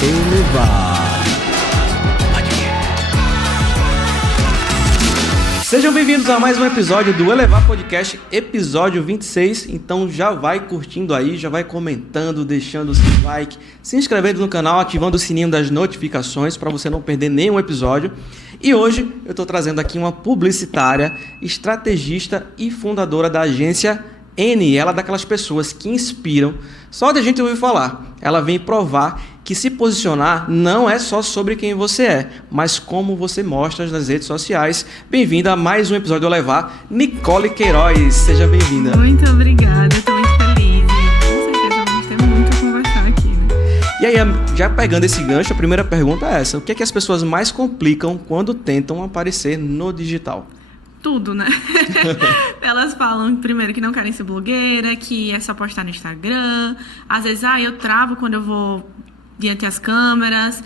Elevar. Sejam bem-vindos a mais um episódio do Elevar Podcast, episódio 26. Então já vai curtindo aí, já vai comentando, deixando o seu like, se inscrevendo no canal, ativando o sininho das notificações para você não perder nenhum episódio. E hoje eu estou trazendo aqui uma publicitária, estrategista e fundadora da agência N. Ela é daquelas pessoas que inspiram. Só de a gente ouvir falar, ela vem provar que se posicionar não é só sobre quem você é, mas como você mostra nas redes sociais. Bem-vinda a mais um episódio do Elevar, Nicole Queiroz. Seja bem-vinda. Muito obrigada, estou muito feliz. Com certeza vamos ter muito a conversar aqui, né? E aí, já pegando esse gancho, a primeira pergunta é essa. O que é que as pessoas mais complicam quando tentam aparecer no digital? Tudo, né? Elas falam, primeiro, que não querem ser blogueira, que é só postar no Instagram. Às vezes, eu travo quando eu vou diante das câmeras,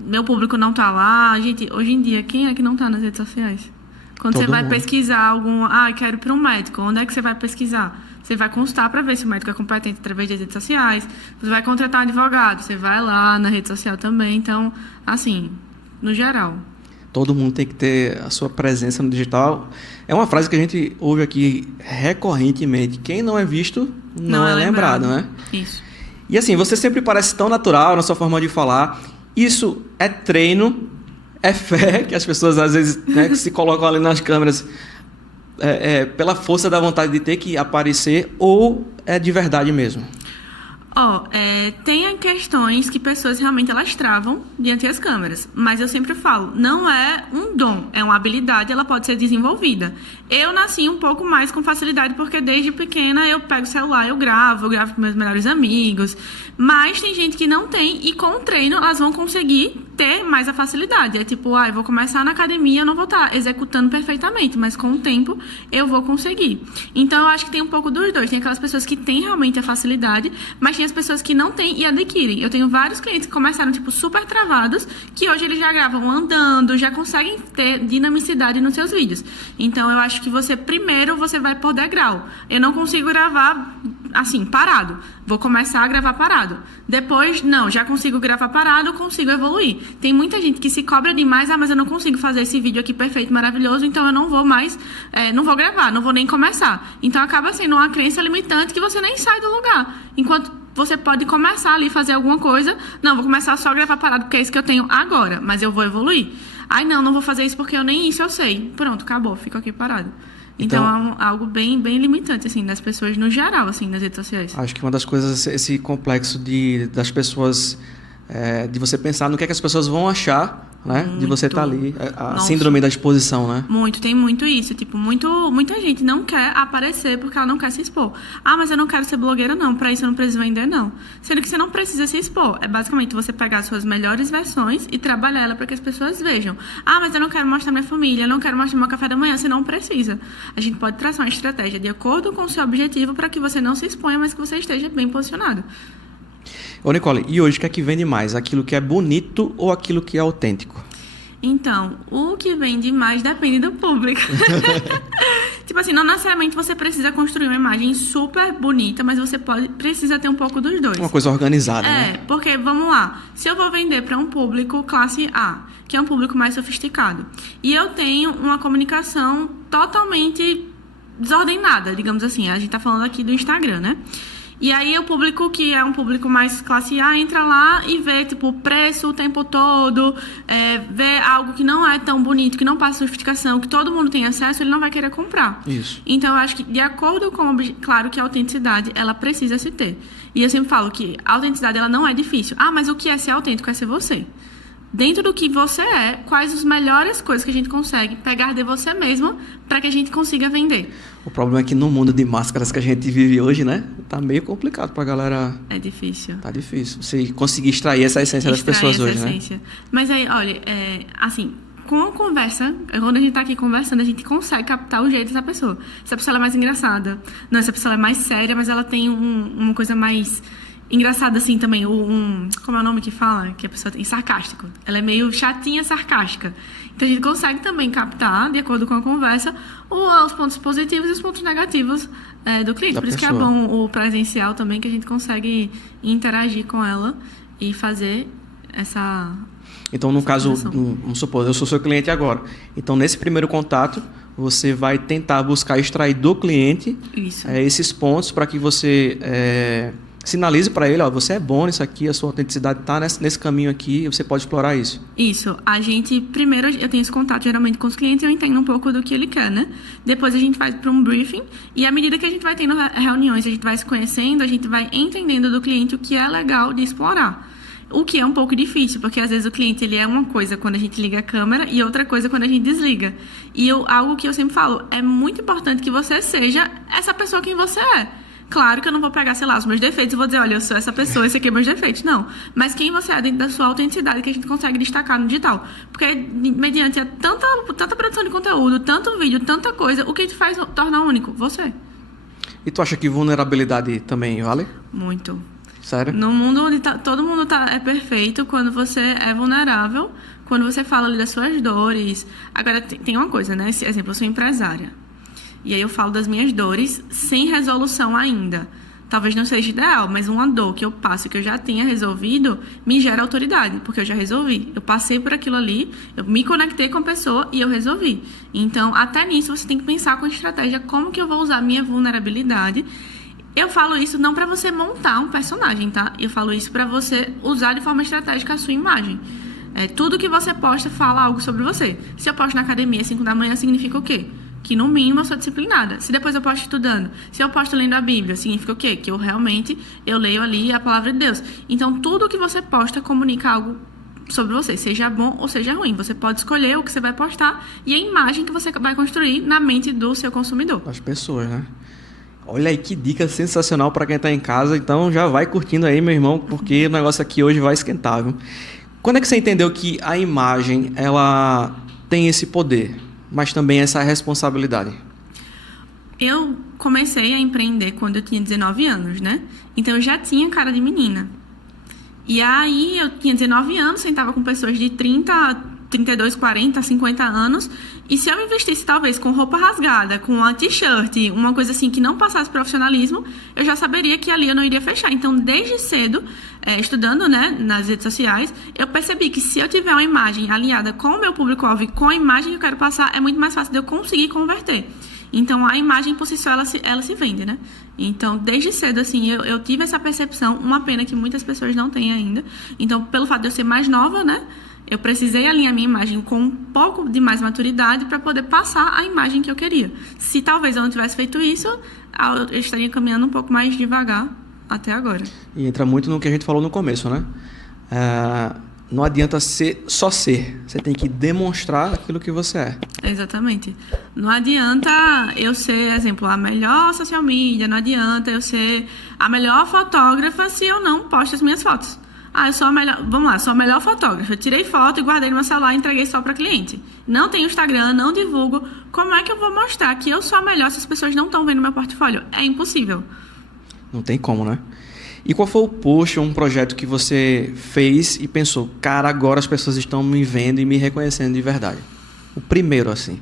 meu público não tá lá. Gente, hoje em dia, quem é que não tá nas redes sociais? Quando Todo você vai mundo. pesquisar quero ir para um médico, onde é que você vai pesquisar? Você vai constar para ver se o médico é competente através das redes sociais. Você vai contratar um advogado, você vai lá na rede social também. Então, assim, no geral. Todo mundo tem que ter a sua presença no digital. É uma frase que a gente ouve aqui recorrentemente. Quem não é visto não é lembrado, né? Isso. E assim, você sempre parece tão natural na sua forma de falar. Isso é treino, é fé, que as pessoas às vezes, né, se colocam ali nas câmeras pela força da vontade de ter que aparecer, ou é de verdade mesmo? Tem questões que pessoas realmente elas travam diante das câmeras, mas eu sempre falo, não é um dom, é uma habilidade, ela pode ser desenvolvida. Eu nasci um pouco mais com facilidade porque desde pequena eu pego o celular, eu gravo com meus melhores amigos, mas tem gente que não tem e com o treino elas vão conseguir ter mais a facilidade. É tipo, eu vou começar na academia, eu não vou estar executando perfeitamente, mas com o tempo eu vou conseguir. Então eu acho que tem um pouco dos dois, tem aquelas pessoas que têm realmente a facilidade, mas tem as pessoas que não têm e adquirem. Eu tenho vários clientes que começaram, super travados, que hoje eles já gravam andando, já conseguem ter dinamicidade nos seus vídeos. Então, eu acho que primeiro você vai por degrau. Eu não consigo gravar, assim, parado. Vou começar a gravar parado. Depois, não, já consigo gravar parado, consigo evoluir. Tem muita gente que se cobra demais, mas eu não consigo fazer esse vídeo aqui perfeito, maravilhoso, então eu não vou mais, não vou gravar, não vou nem começar. Então, acaba sendo uma crença limitante que você nem sai do lugar. Enquanto você pode começar ali, fazer alguma coisa. Não, vou começar só a gravar parado, porque é isso que eu tenho agora, mas eu vou evoluir. Não vou fazer isso porque nem isso eu sei. Pronto, acabou, fico aqui parado. Então é algo bem, bem limitante, assim, das pessoas no geral, assim, nas redes sociais. Acho que uma das coisas, esse complexo das pessoas, de você pensar no que é que as pessoas vão achar, né? De você estar ali, a síndrome da exposição, né? Tem muito isso, muita gente não quer aparecer porque ela não quer se expor. Mas eu não quero ser blogueira não, pra isso eu não preciso vender não. Sendo que você não precisa se expor, é basicamente você pegar as suas melhores versões e trabalhar ela para que as pessoas vejam. Mas eu não quero mostrar minha família, eu não quero mostrar meu café da manhã, você não precisa. A gente pode traçar uma estratégia de acordo com o seu objetivo para que você não se exponha, mas que você esteja bem posicionado. Ô Nicole, e hoje o que é que vende mais? Aquilo que é bonito ou aquilo que é autêntico? Então, o que vende mais depende do público. Não necessariamente você precisa construir uma imagem super bonita, mas você precisa ter um pouco dos dois. Uma coisa organizada, né? Porque, vamos lá, se eu vou vender para um público classe A, que é um público mais sofisticado, e eu tenho uma comunicação totalmente desordenada, digamos assim, a gente tá falando aqui do Instagram, né? E aí o público que é um público mais classe A entra lá e vê, o preço o tempo todo, vê algo que não é tão bonito, que não passa sofisticação, que todo mundo tem acesso, ele não vai querer comprar. Isso. Então, eu acho que de acordo com... Claro que a autenticidade, ela precisa se ter. E eu sempre falo que a autenticidade, ela não é difícil. Mas o que é ser autêntico é ser você. Dentro do que você é, quais as melhores coisas que a gente consegue pegar de você mesmo para que a gente consiga vender. O problema é que no mundo de máscaras que a gente vive hoje, né? Tá meio complicado pra galera. É difícil. Tá difícil. Você conseguir extrair essa essência das pessoas hoje, essência, né? Mas aí, olha, assim, com a conversa, quando a gente tá aqui conversando, a gente consegue captar o jeito dessa pessoa. Se a pessoa é mais engraçada, não, se a pessoa é mais séria, mas ela tem uma coisa mais... engraçada, assim, também, como é o nome que fala? Que a pessoa tem sarcástico. Ela é meio chatinha, sarcástica. Então, a gente consegue também captar, de acordo com a conversa, os pontos positivos e os pontos negativos do cliente. Por isso que é bom o presencial também, que a gente consegue interagir com ela e fazer essa... Então, no caso, vamos supor, eu sou seu cliente agora. Então, nesse primeiro contato, você vai tentar buscar extrair do cliente esses pontos para que você sinalize para ele, ó, você é bom nisso aqui, a sua autenticidade está nesse caminho aqui, você pode explorar isso. Isso. A gente, primeiro, eu tenho esse contato geralmente com os clientes e eu entendo um pouco do que ele quer, né? Depois a gente vai para um briefing e à medida que a gente vai tendo reuniões, a gente vai se conhecendo, a gente vai entendendo do cliente o que é legal de explorar. O que é um pouco difícil, porque às vezes o cliente ele é uma coisa quando a gente liga a câmera e outra coisa quando a gente desliga. E algo que eu sempre falo, é muito importante que você seja essa pessoa quem você é. Claro que eu não vou pegar, sei lá, os meus defeitos e vou dizer, olha, eu sou essa pessoa, esse aqui é meus defeitos. Não. Mas quem você é dentro da sua autenticidade que a gente consegue destacar no digital. Porque mediante tanta produção de conteúdo, tanto vídeo, tanta coisa, o que te faz tornar único? Você. E tu acha que vulnerabilidade também vale? Muito. Sério? No mundo onde todo mundo é perfeito, quando você é vulnerável, quando você fala ali das suas dores. Agora, tem uma coisa, né? Esse exemplo, eu sou empresária. E aí eu falo das minhas dores sem resolução ainda. Talvez não seja ideal, mas uma dor que eu passo, que eu já tenha resolvido, me gera autoridade, porque eu já resolvi. Eu passei por aquilo ali, eu me conectei com a pessoa e eu resolvi. Então, até nisso, você tem que pensar com estratégia como que eu vou usar a minha vulnerabilidade. Eu falo isso não para você montar um personagem, tá? Eu falo isso para você usar de forma estratégica a sua imagem. Tudo que você posta fala algo sobre você. Se eu posto na academia às 5 da manhã, significa o quê? Que no mínimo eu sou disciplinada. Se depois eu posto estudando, se eu posto lendo a Bíblia, significa o quê? Que eu leio ali a palavra de Deus. Então, tudo que você posta comunica algo sobre você, seja bom ou seja ruim. Você pode escolher o que você vai postar e a imagem que você vai construir na mente do seu consumidor. As pessoas, né? Olha aí que dica sensacional para quem está em casa. Então já vai curtindo aí, meu irmão, porque o negócio aqui hoje vai esquentar, viu? Quando é que você entendeu que a imagem ela tem esse poder, mas também essa responsabilidade? Eu comecei a empreender quando eu tinha 19 anos, né? Então eu já tinha cara de menina. E aí eu tinha 19 anos, sentava com pessoas de 30, 32, 40, 50 anos. E se eu me vestisse talvez com roupa rasgada, com uma t-shirt, uma coisa assim que não passasse profissionalismo, eu já saberia que ali eu não iria fechar. Então, desde cedo, estudando, né, nas redes sociais, eu percebi que se eu tiver uma imagem alinhada com o meu público-alvo e com a imagem que eu quero passar, é muito mais fácil de eu conseguir converter. Então, a imagem por si só, ela se vende, né? Então, desde cedo, assim, eu tive essa percepção, uma pena que muitas pessoas não têm ainda. Então, pelo fato de eu ser mais nova, né? Eu precisei alinhar minha imagem com um pouco de mais maturidade para poder passar a imagem que eu queria. Se talvez eu não tivesse feito isso, eu estaria caminhando um pouco mais devagar até agora. E entra muito no que a gente falou no começo, né? Não adianta só ser. Você tem que demonstrar aquilo que você é. Exatamente. Não adianta eu ser, exemplo, a melhor social media, não adianta eu ser a melhor fotógrafa se eu não posto as minhas fotos. Eu sou a melhor, vamos lá, sou a melhor fotógrafa. Eu tirei foto e guardei no meu celular e entreguei só para cliente. Não tenho Instagram, não divulgo. Como é que eu vou mostrar que eu sou a melhor se as pessoas não estão vendo meu portfólio? É impossível. Não tem como, né? E qual foi o post ou um projeto que você fez e pensou, cara, agora as pessoas estão me vendo e me reconhecendo de verdade? O primeiro, assim.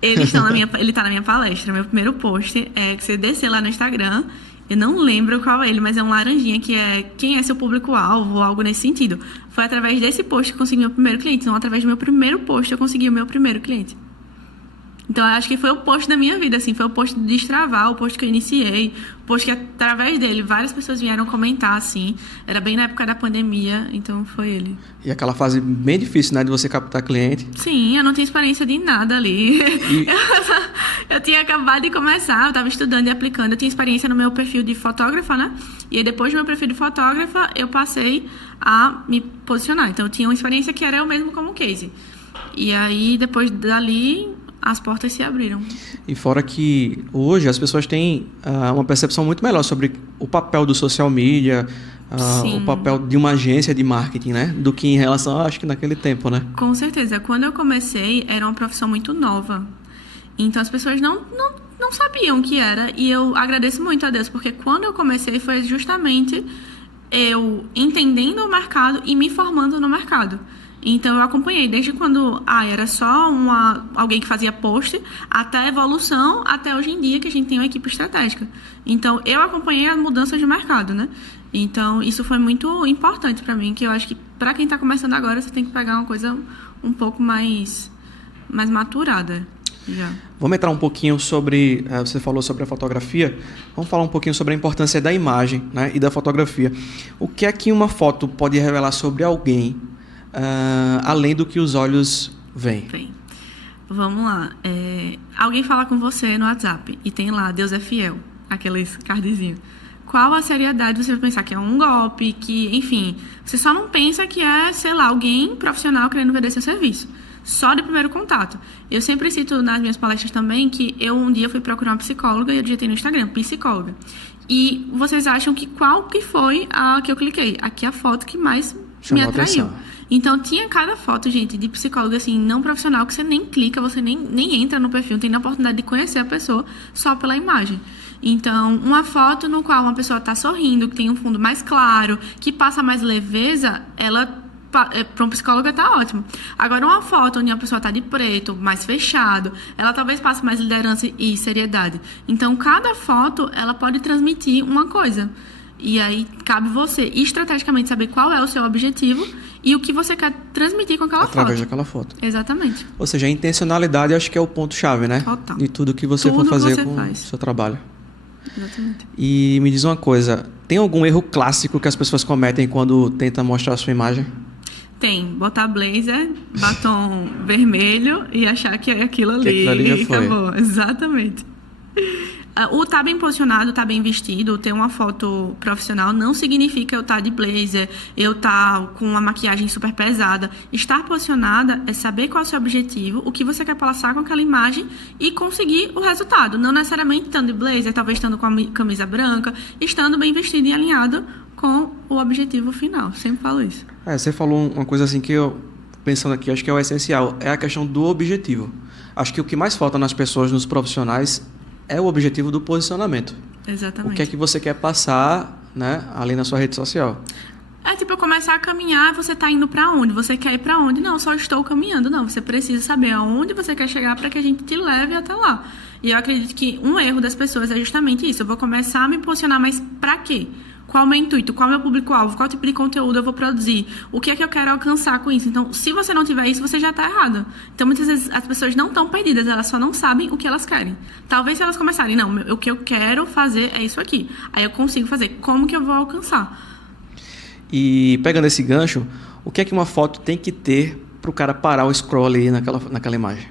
Ele está na minha palestra. Meu primeiro post é que você descer lá no Instagram. Eu não lembro qual é ele, mas é um laranjinha que é quem é seu público-alvo ou algo nesse sentido. Foi através desse post que eu consegui meu primeiro cliente. Então, através do meu primeiro post, eu consegui o meu primeiro cliente. Então, eu acho que foi o post da minha vida, assim. Foi o post de destravar, o post que eu iniciei. O post que, através dele, várias pessoas vieram comentar, assim. Era bem na época da pandemia, então foi ele. E aquela fase bem difícil, né? De você captar cliente. Sim, eu não tinha experiência de nada ali. Eu tinha acabado de começar, eu estava estudando e aplicando. Eu tinha experiência no meu perfil de fotógrafa, né? E aí, depois do meu perfil de fotógrafa, eu passei a me posicionar. Então, eu tinha uma experiência que era eu mesmo como case. E aí, depois dali, as portas se abriram. E fora que hoje as pessoas têm uma percepção muito melhor sobre o papel do social media, o papel de uma agência de marketing, né? Do que em relação, acho que naquele tempo, né? Com certeza. Quando eu comecei, era uma profissão muito nova. Então, as pessoas não sabiam o que era. E eu agradeço muito a Deus, porque quando eu comecei, foi justamente eu entendendo o mercado e me formando no mercado. Então, eu acompanhei desde quando era só alguém que fazia post, até a evolução, até hoje em dia, que a gente tem uma equipe estratégica. Então, eu acompanhei as mudanças de mercado, né? Então, isso foi muito importante para mim, que eu acho que para quem está começando agora, você tem que pegar uma coisa um pouco mais maturada. Já. Vamos entrar um pouquinho sobre... você falou sobre a fotografia. Vamos falar um pouquinho sobre a importância da imagem, né, e da fotografia. O que é que uma foto pode revelar sobre alguém, além do que os olhos veem? Bem, vamos lá. Alguém fala com você no WhatsApp e tem lá, Deus é fiel, aqueles cardzinhos. Qual a seriedade você vai pensar que é um golpe, que, enfim, você só não pensa que é, sei lá, alguém profissional querendo vender seu serviço. Só de primeiro contato. Eu sempre cito nas minhas palestras também que eu um dia fui procurar uma psicóloga e eu digitei no Instagram, psicóloga. E vocês acham que qual que foi a que eu cliquei? Aqui é a foto que mais me atraiu. Então, tinha cada foto, gente, de psicóloga, assim, não profissional, que você nem clica, você nem entra no perfil, não tem a oportunidade de conhecer a pessoa só pela imagem. Então, uma foto no qual uma pessoa está sorrindo, que tem um fundo mais claro, que passa mais leveza, ela... para um psicólogo tá ótimo. Agora, uma foto onde a pessoa tá de preto, mais fechado, ela talvez passe mais liderança e seriedade. Então, cada foto, ela pode transmitir uma coisa. E aí, cabe você, estrategicamente, saber qual é o seu objetivo e o que você quer transmitir com aquela foto. Através daquela foto. Exatamente. Ou seja, a intencionalidade, acho que é o ponto-chave, né? Total. De tudo que você for fazer com o seu trabalho. Exatamente. E me diz uma coisa, tem algum erro clássico que as pessoas cometem quando tentam mostrar a sua imagem? Tem, botar blazer, batom vermelho e achar que é aquilo ali. Que aquilo ali já foi. Acabou. Exatamente. O tá bem posicionado, tá bem vestido, ter uma foto profissional não significa eu estar de blazer, eu estar com uma maquiagem super pesada. Estar posicionada é saber qual é o seu objetivo, o que você quer passar com aquela imagem e conseguir o resultado. Não necessariamente estando de blazer, talvez estando com a camisa branca, estando bem vestido e alinhado com o objetivo final. Sempre falo isso. Você falou uma coisa assim que eu, pensando aqui, acho que é o essencial, é a questão do objetivo. Acho que o que mais falta nas pessoas, nos profissionais, é o objetivo do posicionamento. Exatamente. O que é que você quer passar, né, ali na sua rede social? É tipo eu começar a caminhar, você tá indo pra onde? Você quer ir pra onde? Não, só estou caminhando. Não, você precisa saber aonde você quer chegar para que a gente te leve até lá. E eu acredito que um erro das pessoas é justamente isso. Eu vou começar a me posicionar, mas pra quê? Qual é o meu intuito? Qual é o meu público-alvo? Qual tipo de conteúdo eu vou produzir? O que é que eu quero alcançar com isso? Então, se você não tiver isso, você já está errado. Então, muitas vezes, as pessoas não estão perdidas, elas só não sabem o que elas querem. Talvez se elas começarem, não, o que eu quero fazer é isso aqui. Aí eu consigo fazer. Como que eu vou alcançar? E, pegando esse gancho, o que é que uma foto tem que ter para o cara parar o scroll ali naquela imagem?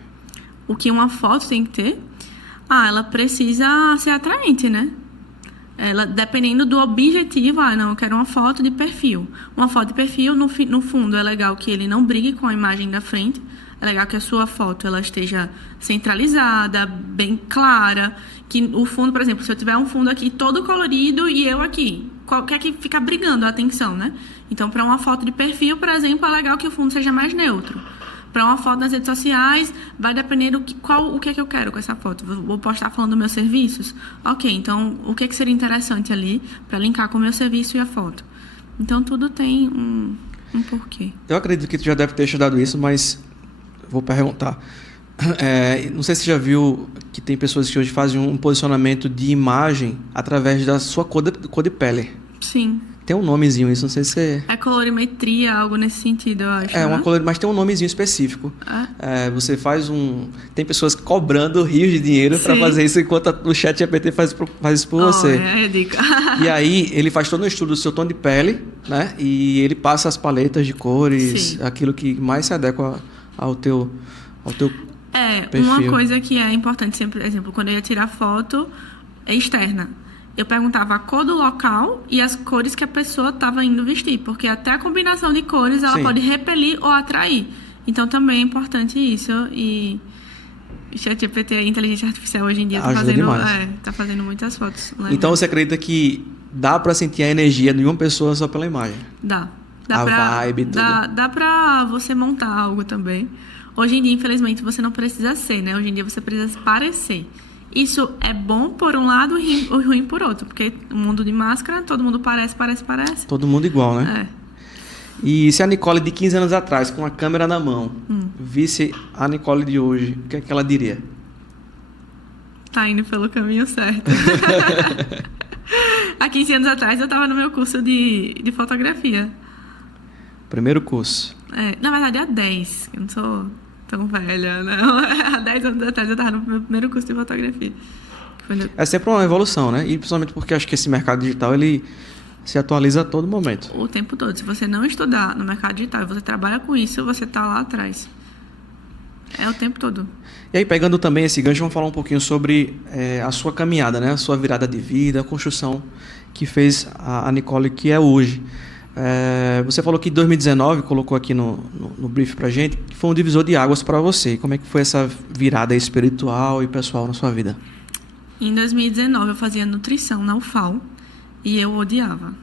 O que uma foto tem que ter? Ela precisa ser atraente, né? Ela, dependendo do objetivo, não, eu quero uma foto de perfil. Uma foto de perfil, no fundo, é legal que ele não brigue com a imagem da frente. É legal que a sua foto ela esteja centralizada, bem clara. Que o fundo, por exemplo, se eu tiver um fundo aqui todo colorido e eu aqui, qualquer que fica brigando a atenção, né? Então, para uma foto de perfil, por exemplo, é legal que o fundo seja mais neutro. Para uma foto nas redes sociais, vai depender o que é que eu quero com essa foto. Vou postar falando dos meus serviços? Ok, então o que seria interessante ali para linkar com o meu serviço e a foto? Então tudo tem um porquê. Eu acredito que tu já deve ter estudado isso, mas vou perguntar. Não sei se você já viu que tem pessoas que hoje fazem um posicionamento de imagem através da sua cor de pele. Sim. Tem um nomezinho isso, não sei se você... É colorimetria, algo nesse sentido, eu acho. Mas tem um nomezinho específico. Você faz Tem pessoas cobrando rios de dinheiro para fazer isso, enquanto o chat GPT faz isso por você. É dica. E aí, ele faz todo um estudo do seu tom de pele, né? E ele passa as paletas de cores, aquilo que mais se adequa ao teu perfil. Uma coisa que é importante sempre, por exemplo, quando eu ia tirar foto, é externa. Eu perguntava a cor do local e as cores que a pessoa estava indo vestir, porque até a combinação de cores ela pode repelir ou atrair. Então também é importante isso. E o ChatGPT, a inteligência artificial hoje em dia tá fazendo muitas fotos. Então você acredita que dá para sentir a energia de uma pessoa só pela imagem? Dá vibe, tudo. Dá pra você montar algo também. Hoje em dia, infelizmente, você não precisa ser, né? Hoje em dia você precisa parecer. Isso é bom por um lado e ruim por outro, porque o mundo de máscara, todo mundo parece. Todo mundo igual, né? E se a Nicole de 15 anos atrás, com a câmera na mão, visse a Nicole de hoje, o que é que ela diria? Tá indo pelo caminho certo. Há 15 anos atrás eu estava no meu curso de fotografia. Primeiro curso. Na verdade, há 10. Eu não sou tão velha, não. Há 10 anos atrás eu estava no meu primeiro curso de fotografia. É sempre uma evolução, né? E principalmente porque acho que esse mercado digital, ele se atualiza a todo momento. O tempo todo. Se você não estudar no mercado digital e você trabalha com isso, você está lá atrás. É o tempo todo. E aí, pegando também esse gancho, vamos falar um pouquinho sobre a sua caminhada, né? A sua virada de vida, a construção que fez a Nicole que é hoje. Você falou que em 2019, colocou aqui no brief pra gente, que foi um divisor de águas para você. Como é que foi essa virada espiritual e pessoal na sua vida? Em 2019, eu fazia nutrição na UFAL e eu odiava.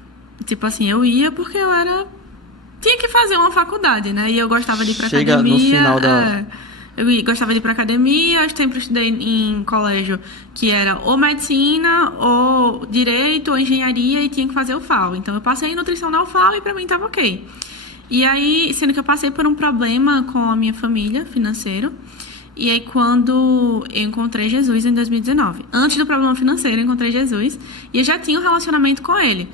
Tipo assim, eu ia porque eu tinha que fazer uma faculdade, né? E eu gostava de ir pra academia. Chega no final da... Eu gostava de ir pra academia, eu sempre estudei em colégio que era ou medicina, ou direito, ou engenharia, e tinha que fazer UFAL. Então eu passei em nutrição na UFAL e pra mim tava ok. E aí, sendo que eu passei por um problema com a minha família, financeiro, e aí quando eu encontrei Jesus em 2019. Antes do problema financeiro, eu encontrei Jesus e eu já tinha um relacionamento com ele.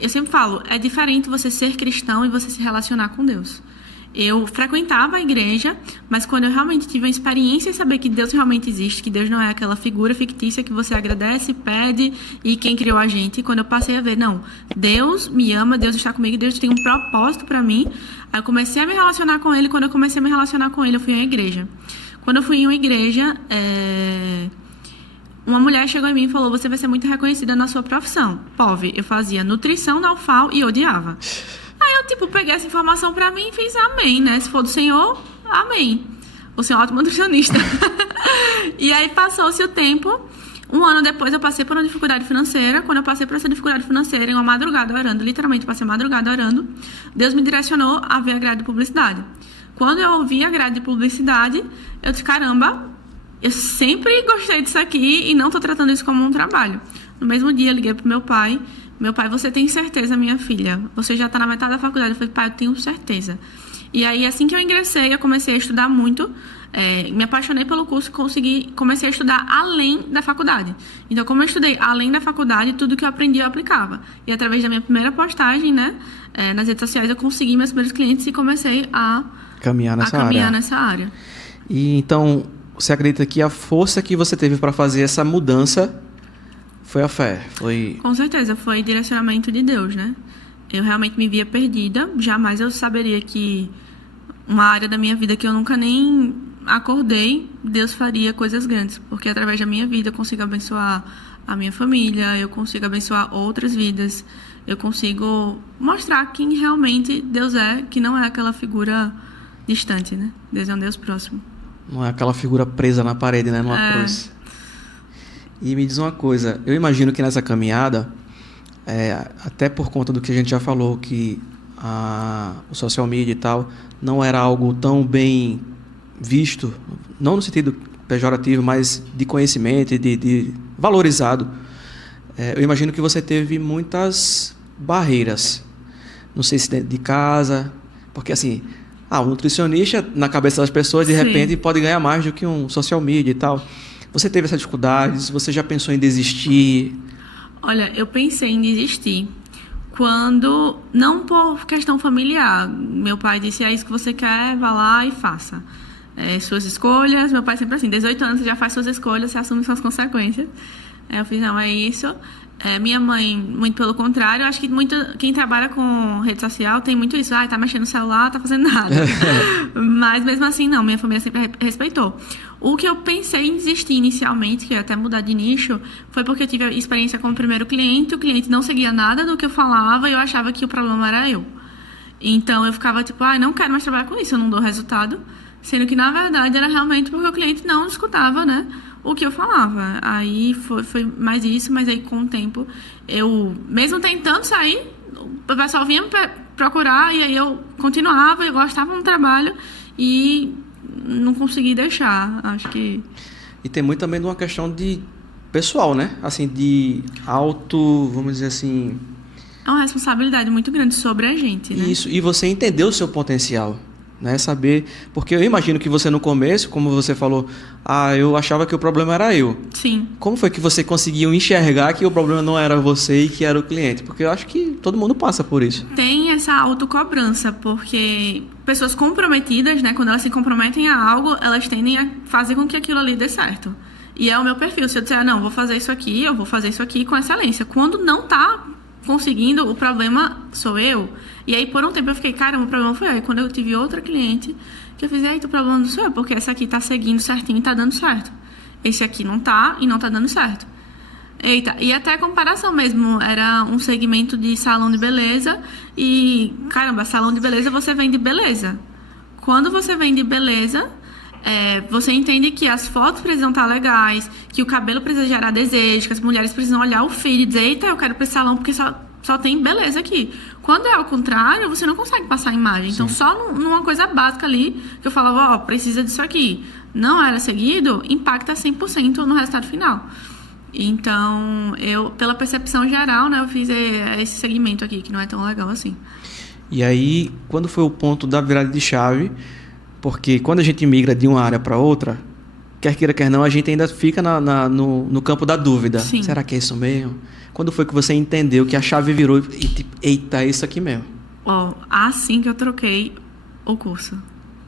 Eu sempre falo, é diferente você ser cristão e você se relacionar com Deus. Eu frequentava a igreja, mas quando eu realmente tive a experiência em saber que Deus realmente existe, que Deus não é aquela figura fictícia que você agradece, pede e quem criou a gente, quando eu passei a ver, não, Deus me ama, Deus está comigo, Deus tem um propósito para mim, aí eu comecei a me relacionar com Ele, quando eu comecei a me relacionar com Ele, eu fui à igreja. Quando eu fui em uma igreja, uma mulher chegou em mim e falou, você vai ser muito reconhecida na sua profissão. POV, eu fazia nutrição na UFAL e odiava. Aí eu, peguei essa informação pra mim e fiz amém, né? Se for do Senhor, amém. Vou ser um ótimo nutricionista. E aí passou-se o tempo. Um ano depois eu passei por uma dificuldade financeira. Quando eu passei por essa dificuldade financeira, em uma madrugada orando, literalmente passei a madrugada orando, Deus me direcionou a ver a grade de publicidade. Quando eu ouvi a grade de publicidade, eu disse, caramba, eu sempre gostei disso aqui e não tô tratando isso como um trabalho. No mesmo dia, eu liguei pro meu pai, você tem certeza, minha filha? Você já tá na metade da faculdade. Eu falei, pai, eu tenho certeza. E aí, assim que eu ingressei, eu comecei a estudar muito, me apaixonei pelo curso, comecei a estudar além da faculdade. Então, como eu estudei além da faculdade, tudo que eu aprendi eu aplicava. E através da minha primeira postagem, né, nas redes sociais, eu consegui meus primeiros clientes e comecei a caminhar nessa área. E então, você acredita que a força que você teve para fazer essa mudança foi a fé? Com certeza, foi direcionamento de Deus, né? Eu realmente me via perdida, jamais eu saberia que uma área da minha vida que eu nunca nem acordei, Deus faria coisas grandes, porque através da minha vida eu consigo abençoar a minha família, eu consigo abençoar outras vidas, eu consigo mostrar quem realmente Deus é, que não é aquela figura distante, né? Deus é um Deus próximo. Não é aquela figura presa na parede, né? Numa cruz. E me diz uma coisa, eu imagino que nessa caminhada, até por conta do que a gente já falou, que o social media e tal, não era algo tão bem visto, não no sentido pejorativo, mas de conhecimento e de valorizado. Eu imagino que você teve muitas barreiras, não sei se dentro de casa, porque assim, um nutricionista, na cabeça das pessoas, de repente, pode ganhar mais do que um social media e tal. Você teve essas dificuldades? Você já pensou em desistir? Olha, eu pensei em desistir quando, não por questão familiar. Meu pai disse, é isso que você quer, vá lá e faça. Suas escolhas. Meu pai sempre assim, 18 anos você já faz suas escolhas, você assume suas consequências. Eu fiz, não, é isso. Minha mãe, muito pelo contrário, acho que quem trabalha com rede social tem muito isso. Tá mexendo no celular, tá fazendo nada. Mas mesmo assim, não, minha família sempre respeitou. O que eu pensei em desistir inicialmente, que ia até mudar de nicho, foi porque eu tive a experiência com o primeiro cliente, o cliente não seguia nada do que eu falava e eu achava que o problema era eu. Então eu ficava tipo, não quero mais trabalhar com isso, eu não dou resultado. Sendo que, na verdade, era realmente porque o cliente não escutava, né, o que eu falava. Aí foi mais isso, mas aí com o tempo, eu, mesmo tentando sair, o pessoal vinha me procurar e aí eu continuava, eu gostava do trabalho e não consegui deixar, acho que... E tem muito também de uma questão de pessoal, né? Assim, de vamos dizer assim, É uma responsabilidade muito grande sobre a gente, né? Isso, e você entendeu o seu potencial, né? Saber, porque eu imagino que você no começo, como você falou, eu achava que o problema era eu. Sim. Como foi que você conseguiu enxergar que o problema não era você e que era o cliente? Porque eu acho que todo mundo passa por isso. Tem essa autocobrança, porque pessoas comprometidas, né, quando elas se comprometem a algo, elas tendem a fazer com que aquilo ali dê certo. E é o meu perfil. Se eu disser, não, vou fazer isso aqui, eu vou fazer isso aqui com excelência. Quando não tá conseguindo, o problema sou eu. E aí, por um tempo, eu fiquei, caramba, o problema foi eu. E quando eu tive outra cliente, que eu fiz, eita, o problema não sou eu, porque essa aqui tá seguindo certinho e tá dando certo. Esse aqui não tá e não tá dando certo. Eita, e até comparação mesmo, era um segmento de salão de beleza e, caramba, salão de beleza você vende beleza. Quando você vende beleza, você entende que as fotos precisam estar legais, que o cabelo precisa gerar desejo, que as mulheres precisam olhar o feed e dizer, eita, eu quero pra esse salão porque só tem beleza aqui. Quando é ao contrário, você não consegue passar a imagem. Sim. Então, só numa coisa básica ali, que eu falava, precisa disso aqui. Não era seguido, impacta 100% no resultado final. Então, pela percepção geral, né, eu fiz esse segmento aqui, que não é tão legal assim. E aí, quando foi o ponto da virada de chave? Porque quando a gente migra de uma área para outra, quer queira, quer não, a gente ainda fica no campo da dúvida. Sim. Será que é isso mesmo? Quando foi que você entendeu que a chave virou e tipo, eita, é isso aqui mesmo? Assim que eu troquei o curso.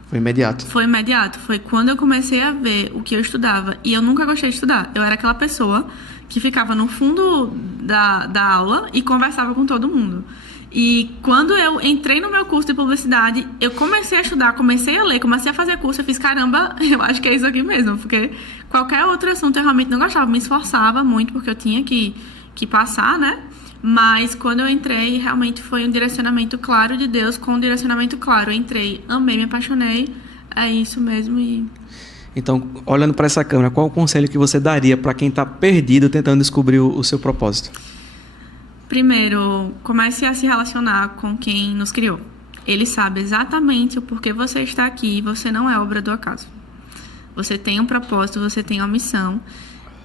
Foi imediato? Foi imediato. Foi quando eu comecei a ver o que eu estudava. E eu nunca gostei de estudar. Eu era aquela pessoa que ficava no fundo da aula e conversava com todo mundo. E quando eu entrei no meu curso de publicidade, eu comecei a estudar, comecei a ler, comecei a fazer curso, eu fiz, caramba, eu acho que é isso aqui mesmo. Porque qualquer outro assunto eu realmente não gostava, me esforçava muito, porque eu tinha que passar, né? Mas quando eu entrei, realmente foi um direcionamento claro de Deus, com um direcionamento claro. Eu entrei, amei, me apaixonei, é isso mesmo. Então, olhando para essa câmera, qual o conselho que você daria para quem está perdido tentando descobrir o seu propósito? Primeiro, comece a se relacionar com quem nos criou. Ele sabe exatamente o porquê você está aqui, você não é obra do acaso. Você tem um propósito, você tem uma missão.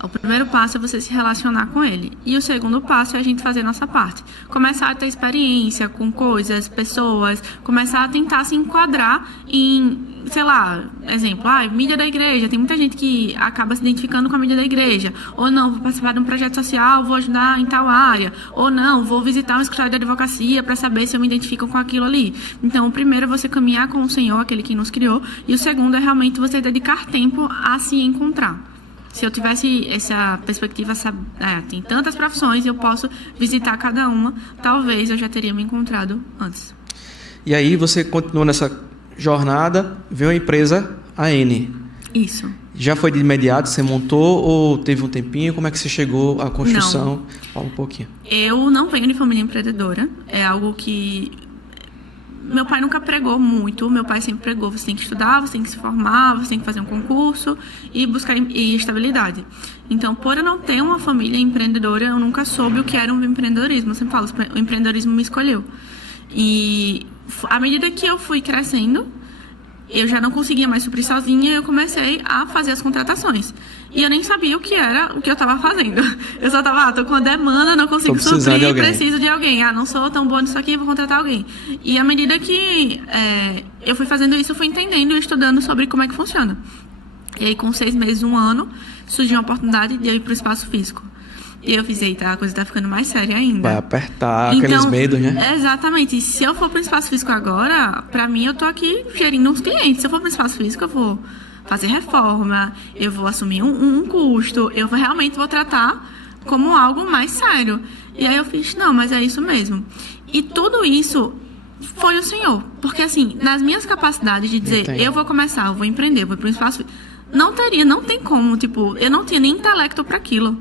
O primeiro passo é você se relacionar com ele. E o segundo passo é a gente fazer a nossa parte. Começar a ter experiência com coisas, pessoas. Começar a tentar se enquadrar em, sei lá, exemplo, mídia da igreja. Tem muita gente que acaba se identificando com a mídia da igreja. Ou não, vou participar de um projeto social, vou ajudar em tal área. Ou não, vou visitar um escritório de advocacia para saber se eu me identifico com aquilo ali. Então, o primeiro é você caminhar com o Senhor, aquele que nos criou. E o segundo é realmente você dedicar tempo a se encontrar. Se eu tivesse essa perspectiva, tem tantas profissões, eu posso visitar cada uma, talvez eu já teria me encontrado antes. E aí você continuou nessa jornada, veio a empresa AN. Isso. Já foi de imediato, você montou ou teve um tempinho? Como é que você chegou à construção? Não. Fala um pouquinho. Eu não venho de família empreendedora, é algo que meu pai nunca pregou muito. Meu pai sempre pregou, você tem que estudar, você tem que se formar, você tem que fazer um concurso e buscar estabilidade. Então, por eu não ter uma família empreendedora, eu nunca soube o que era um empreendedorismo. Eu sempre falo, o empreendedorismo me escolheu. E à medida que eu fui crescendo, eu já não conseguia mais suprir sozinha, eu comecei a fazer as contratações. E eu nem sabia o que era o que eu estava fazendo. Eu só estava, tô com uma demanda, não consigo suprir, preciso de alguém. Não sou tão boa nisso aqui, vou contratar alguém. E à medida que eu fui fazendo isso, eu fui entendendo e estudando sobre como é que funciona. E aí, com 6 meses, 1 ano, surgiu uma oportunidade de eu ir para o espaço físico. E eu fiz, eita, a coisa tá ficando mais séria ainda. Vai apertar aqueles medos, né? Exatamente. E se eu for para o espaço físico agora, para mim, eu tô aqui gerindo uns clientes. Se eu for para o espaço físico, eu vou fazer reforma, eu vou assumir um custo, eu realmente vou tratar como algo mais sério. E aí eu fiz, não, mas é isso mesmo. E tudo isso foi o Senhor. Porque, assim, nas minhas capacidades de dizer, eu vou começar, eu vou empreender, eu vou para o espaço físico, não tem como, tipo, eu não tinha nem intelecto para aquilo.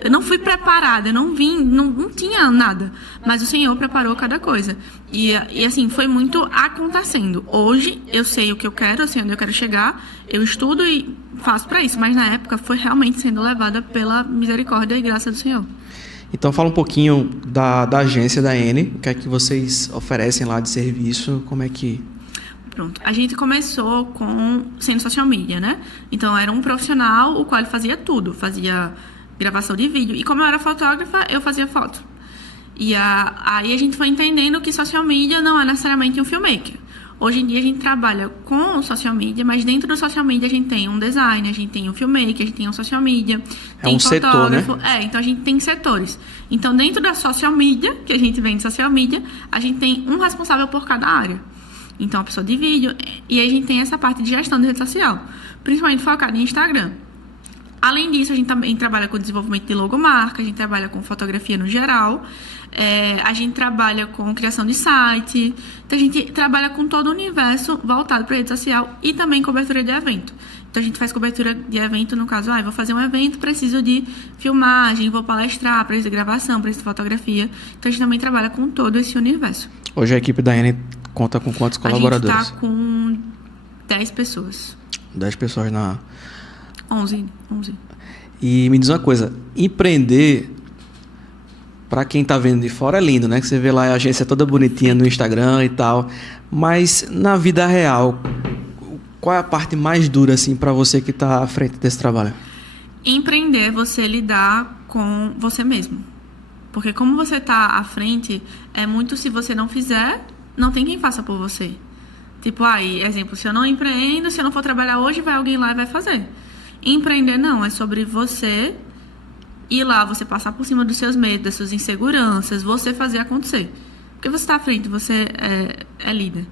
Eu não fui preparada, eu não vim, não tinha nada. Mas o Senhor preparou cada coisa. E assim, foi muito acontecendo. Hoje, eu sei o que eu quero, eu sei onde eu quero chegar, eu estudo e faço para isso. Mas na época, foi realmente sendo levada pela misericórdia e graça do Senhor. Então, fala um pouquinho da agência da N, o que é que vocês oferecem lá de serviço, como é que... Pronto, a gente começou sendo social media, né? Então, era um profissional, o qual fazia tudo, fazia gravação de vídeo. E como eu era fotógrafa, eu fazia foto. E aí a gente foi entendendo que social media não é necessariamente um filmmaker. Hoje em dia a gente trabalha com social media, mas dentro do social media a gente tem um designer, a gente tem um filmmaker, a gente tem um social media, tem um fotógrafo. Setor, né? Então a gente tem setores. Então dentro da social media, que a gente vende social media, a gente tem um responsável por cada área. Então a pessoa de vídeo, e aí a gente tem essa parte de gestão de rede social, principalmente focada em Instagram. Além disso, a gente também trabalha com desenvolvimento de logomarca, a gente trabalha com fotografia no geral, a gente trabalha com criação de site, então a gente trabalha com todo o universo voltado para a rede social e também cobertura de evento. Então a gente faz cobertura de evento, no caso, vou fazer um evento, preciso de filmagem, vou palestrar, preciso de gravação, preciso de fotografia. Então a gente também trabalha com todo esse universo. Hoje a equipe da N conta com quantos colaboradores? A gente está com 10 pessoas. 10 pessoas na... 11. E me diz uma coisa, empreender, para quem tá vendo de fora é lindo, né? Que você vê lá a agência toda bonitinha no Instagram e tal, mas na vida real, qual é a parte mais dura, assim, para você que tá à frente desse trabalho? Empreender é você lidar com você mesmo. Porque como você tá à frente, é muito se você não fizer, não tem quem faça por você. Tipo, exemplo, se eu não empreendo, se eu não for trabalhar hoje, vai alguém lá e vai fazer. Empreender não, é sobre você ir lá, você passar por cima dos seus medos, das suas inseguranças, você fazer acontecer. Porque você está à frente, você é líder.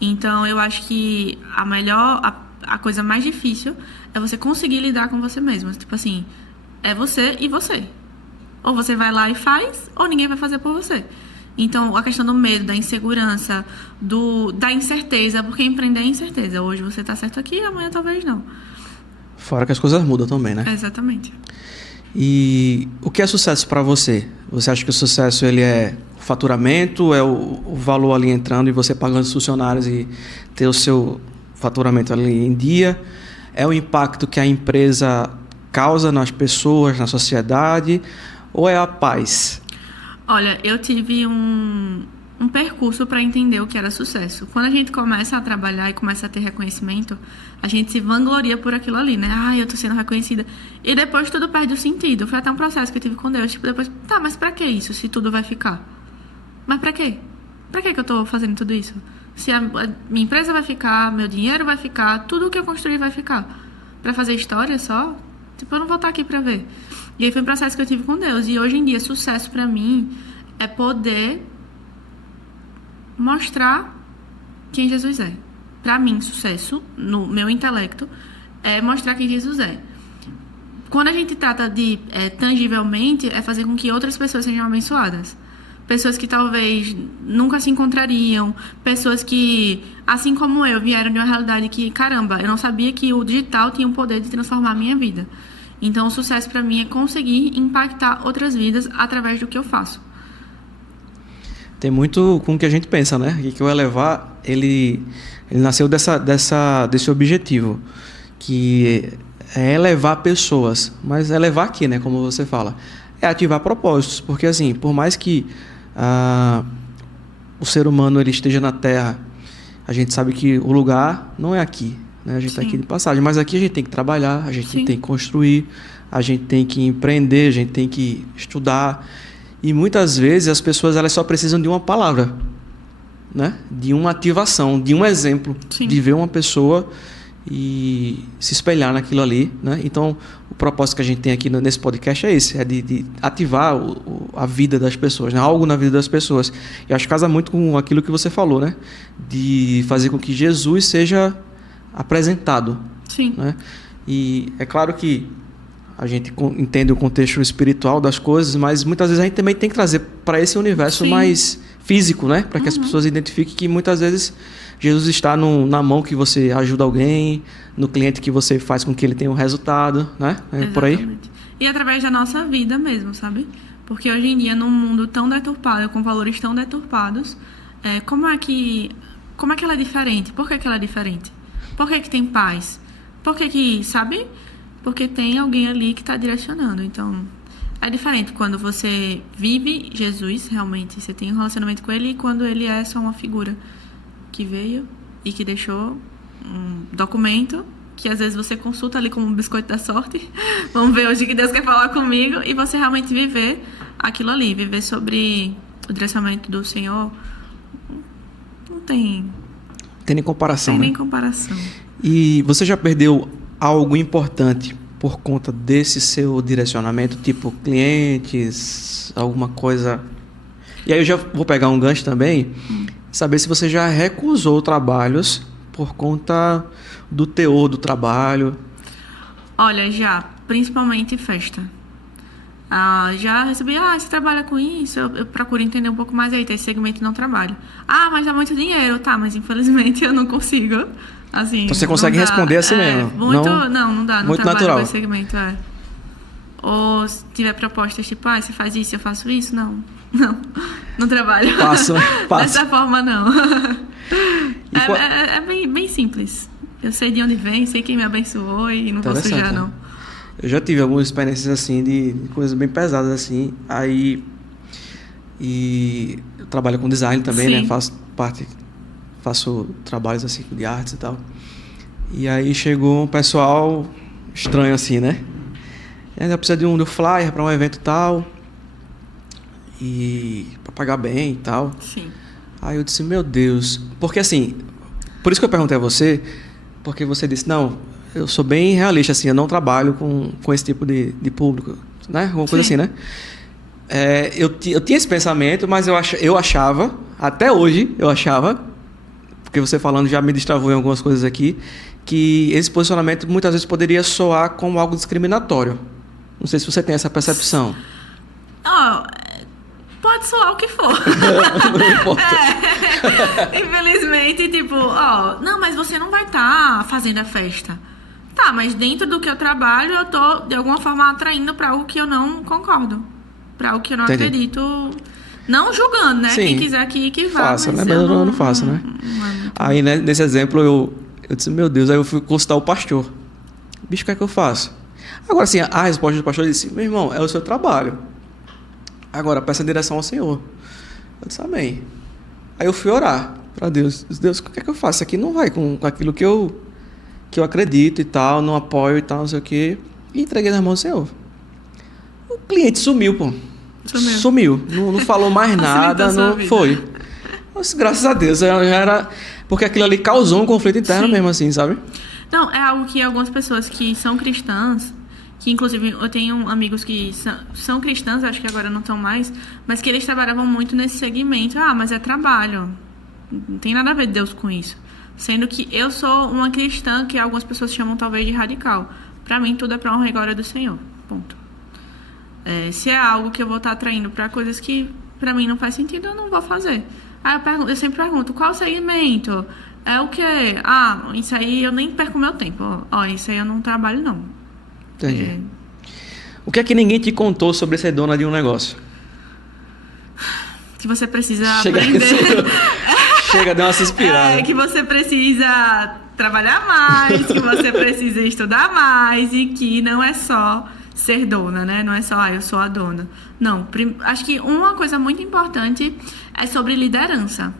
Então, eu acho que a coisa mais difícil é você conseguir lidar com você mesmo. Tipo assim, é você e você. Ou você vai lá e faz, ou ninguém vai fazer por você. Então, a questão do medo, da insegurança, da incerteza, porque empreender é incerteza. Hoje você está certo aqui, amanhã talvez não. Fora que as coisas mudam também, né? Exatamente. E o que é sucesso para você? Você acha que o sucesso ele é o faturamento, é o valor ali entrando e você pagando os funcionários e ter o seu faturamento ali em dia? É o impacto que a empresa causa nas pessoas, na sociedade? Ou é a paz? Olha, eu tive um percurso para entender o que era sucesso. Quando a gente começa a trabalhar e começa a ter reconhecimento, a gente se vangloria por aquilo ali, né? Eu tô sendo reconhecida. E depois tudo perde o sentido. Foi até um processo que eu tive com Deus. Tipo, depois, mas pra que isso, se tudo vai ficar? Mas pra quê? Pra que eu tô fazendo tudo isso? Se a minha empresa vai ficar, meu dinheiro vai ficar, tudo que eu construir vai ficar. Pra fazer história só? Tipo, eu não vou estar aqui pra ver. E aí foi um processo que eu tive com Deus. E hoje em dia, sucesso pra mim é poder mostrar quem Jesus é. Pra mim, sucesso, no meu intelecto, é mostrar quem Jesus é. Quando a gente trata de tangivelmente, é fazer com que outras pessoas sejam abençoadas. Pessoas que talvez nunca se encontrariam, pessoas que, assim como eu, vieram de uma realidade que, caramba, eu não sabia que o digital tinha o poder de transformar a minha vida. Então, o sucesso pra mim é conseguir impactar outras vidas através do que eu faço. Tem muito com o que a gente pensa, né? Que o Elevar, ele nasceu desse objetivo, que é elevar pessoas, mas elevar aqui, né? Como você fala, é ativar propósitos, porque assim, por mais que o ser humano ele esteja na Terra, a gente sabe que o lugar não é aqui, né? A gente está aqui de passagem, mas aqui a gente tem que trabalhar, a gente tem que construir, a gente tem que empreender, a gente tem que estudar. E muitas vezes as pessoas elas só precisam de uma palavra, né? De uma ativação, de um exemplo, de ver uma pessoa e se espelhar naquilo ali, né? Então, o propósito que a gente tem aqui nesse podcast é esse, é de ativar a vida das pessoas, né? Algo na vida das pessoas. E acho que casa muito com aquilo que você falou, né? De fazer com que Jesus seja apresentado. Sim. Né? E é claro que a gente entende o contexto espiritual das coisas, mas muitas vezes a gente também tem que trazer para esse universo mais físico, né? Para que as pessoas identifiquem que muitas vezes Jesus está na mão que você ajuda alguém, no cliente que você faz com que ele tenha um resultado, né? É por aí. E através da nossa vida mesmo, sabe? Porque hoje em dia, num mundo tão deturpado, com valores tão deturpados, como é que ela é diferente? Por que ela é diferente? Por que tem paz? Por que, sabe? Porque tem alguém ali que está direcionando. Então, é diferente quando você vive Jesus, realmente. Você tem um relacionamento com ele, e quando ele é só uma figura que veio e que deixou um documento que às vezes você consulta ali como um biscoito da sorte. Vamos ver hoje que Deus quer falar comigo. E você realmente viver aquilo ali. Viver sobre o direcionamento do Senhor, não tem nem comparação, nem né? comparação. E você já perdeu algo importante por conta desse seu direcionamento, tipo clientes, alguma coisa? E aí eu já vou pegar um gancho também, saber se você já recusou trabalhos por conta do teor do trabalho. Olha, já, principalmente festa. Já recebi, você trabalha com isso? Eu procuro entender um pouco mais aí, esse segmento não trabalho. Mas dá muito dinheiro, tá, mas infelizmente eu não consigo. Assim, então você consegue responder assim mesmo? Não dá, não muito trabalho natural. com esse segmento, Ou se tiver propostas tipo, você faz isso, eu faço isso, não trabalho. Passo. Dessa forma, não. É bem simples. Eu sei de onde vem, sei quem me abençoou e não vou sujar, não. Eu já tive algumas experiências assim, de coisas bem pesadas assim. E eu trabalho com design também, Sim. né? Faço trabalhos assim de artes e tal. E aí chegou um pessoal estranho assim, né? Ainda precisa de um flyer para um evento tal. E para pagar bem e tal. Sim. Aí eu disse, meu Deus. Porque assim, por isso que eu perguntei a você, porque você disse, não, eu sou bem realista, assim, eu não trabalho com esse tipo de público, né? Alguma coisa assim, né? Eu tinha esse pensamento, mas eu achava, até hoje eu achava, porque você falando já me destravou em algumas coisas aqui, que esse posicionamento muitas vezes poderia soar como algo discriminatório. Não sei se você tem essa percepção. Pode soar o que for. Não importa. Infelizmente, tipo, não, mas você não vai estar fazendo a festa. Tá, mas dentro do que eu trabalho, eu tô, de alguma forma, atraindo pra algo que eu não concordo. Pra algo que eu não acredito. Não julgando, né? Sim. Quem quiser aqui, que vá. Faça, né? Mas eu não faço, né? Aí, né, nesse exemplo, eu disse, meu Deus, aí eu fui consultar o pastor. Bicho, o que é que eu faço? Agora, assim, a resposta do pastor disse, meu irmão, é o seu trabalho. Agora, peça direção ao Senhor. Eu disse, amém. Aí eu fui orar para Deus. Deus, o que é que eu faço? Isso aqui não vai com aquilo que eu acredito e tal, não apoio e tal, não sei o quê. E entreguei nas mãos do Senhor. O cliente sumiu, pô. Sumiu. Não falou mais nada, não foi. Mas, graças a Deus, já era... Porque aquilo ali causou um conflito interno mesmo, assim, sabe? Não, é algo que algumas pessoas que são cristãs, que inclusive eu tenho amigos que são cristãs, acho que agora não estão mais, mas que eles trabalhavam muito nesse segmento. Mas é trabalho. Não tem nada a ver Deus com isso. Sendo que eu sou uma cristã que algumas pessoas chamam talvez de radical. Pra mim, tudo é pra honra e glória do Senhor. Ponto. Se é algo que eu vou estar atraindo pra coisas que pra mim não faz sentido, eu não vou fazer. Aí eu sempre pergunto, qual segmento? É o quê? Isso aí eu nem perco meu tempo. Isso aí eu não trabalho, não. Entendi. O que é que ninguém te contou sobre ser dona de um negócio? Que você precisa aprender. Chega, dá uma suspirada. Que você precisa trabalhar mais, que você precisa estudar mais e que não é só ser dona, né? Não é só, eu sou a dona. Não, acho que uma coisa muito importante é sobre liderança.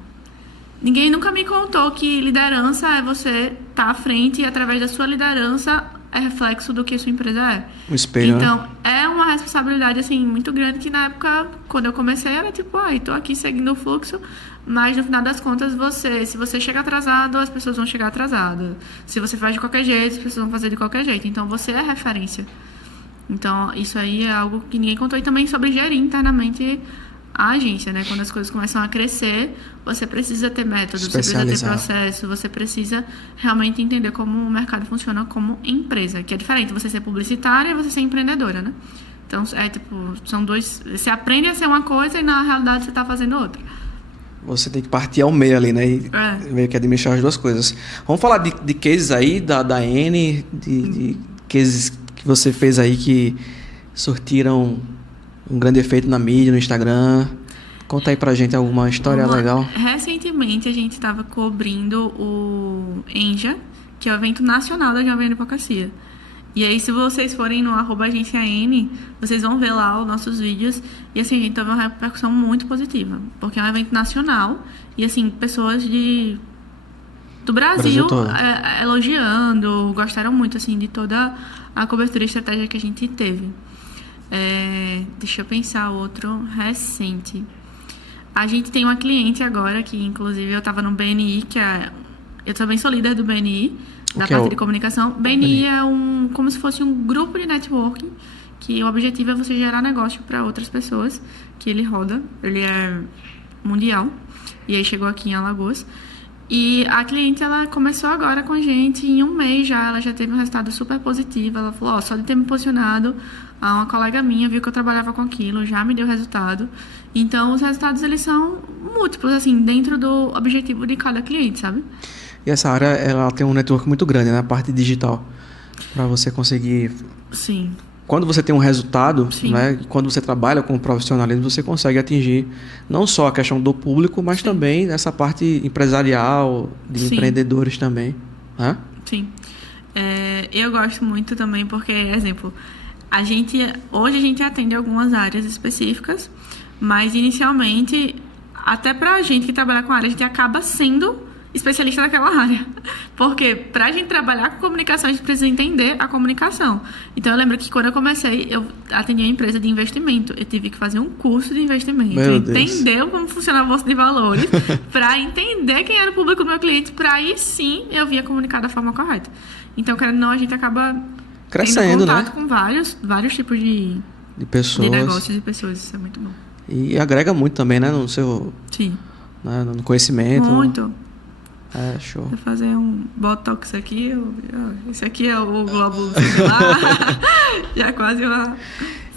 Ninguém nunca me contou que liderança é você estar à frente e através da sua liderança é reflexo do que sua empresa é. Um espelho, então, né? é uma responsabilidade, assim, muito grande que na época, quando eu comecei, era tipo, tô aqui seguindo o fluxo, mas no final das contas, se você chega atrasado, as pessoas vão chegar atrasadas. Se você faz de qualquer jeito, as pessoas vão fazer de qualquer jeito. Então, você é referência. Então, isso aí é algo que ninguém contou. E também sobre gerir internamente a agência, né? Quando as coisas começam a crescer, você precisa ter método, você precisa ter processo, você precisa realmente entender como o mercado funciona como empresa, que é diferente você ser publicitária e você ser empreendedora, né? Então, são dois... Você aprende a ser uma coisa e na realidade você está fazendo outra. Você tem que partir ao meio ali, né? E meio que administrar as duas coisas. Vamos falar de cases aí, da N, de cases que você fez aí que surtiram um grande efeito na mídia, no Instagram. Conta aí pra gente alguma história legal. Recentemente a gente estava cobrindo o ENJA, que é o evento nacional da Jovem Advocacia. E aí, se vocês forem no @agenciaN, vocês vão ver lá os nossos vídeos. E assim, a gente teve uma repercussão muito positiva. Porque é um evento nacional. E assim, pessoas do Brasil elogiando, gostaram muito assim de toda a cobertura e estratégia que a gente teve. Deixa eu pensar outro recente. A gente tem uma cliente agora, que inclusive eu estava no BNI, eu também sou líder do BNI, da parte de comunicação. BNI é como se fosse um grupo de networking, que o objetivo é você gerar negócio para outras pessoas, que ele roda, ele é mundial, e aí chegou aqui em Alagoas. E a cliente, ela começou agora com a gente, em um mês já, ela já teve um resultado super positivo. Ela falou, só de ter me posicionado, uma colega minha viu que eu trabalhava com aquilo, já me deu resultado. Então, os resultados, eles são múltiplos, assim, dentro do objetivo de cada cliente, sabe? E essa área, ela tem um network muito grande, né? A parte digital, para você conseguir... Sim. Quando você tem um resultado, né, quando você trabalha com profissionalismo, você consegue atingir não só a questão do público, mas também essa parte empresarial, de empreendedores também. Né? Sim. Eu gosto muito também porque, exemplo, hoje a gente atende algumas áreas específicas, mas inicialmente, até pra gente que trabalha com a área, a gente acaba sendo especialista naquela área. Porque pra gente trabalhar com comunicação, a gente precisa entender a comunicação. Então eu lembro que quando eu comecei, eu atendi uma empresa de investimento. Eu tive que fazer um curso de investimento. Entender como funciona a bolsa de valores, pra entender quem era o público do meu cliente, pra aí sim eu via comunicar da forma correta. Então, querendo ou não, a gente acaba crescendo, tendo contato com vários tipos de pessoas, de negócios e pessoas. Isso é muito bom. E agrega muito também, né? No seu... Sim. Né, no conhecimento. Muito. Show. Vou fazer um botox aqui. Esse aqui é o glóbulo celular. Já quase uma...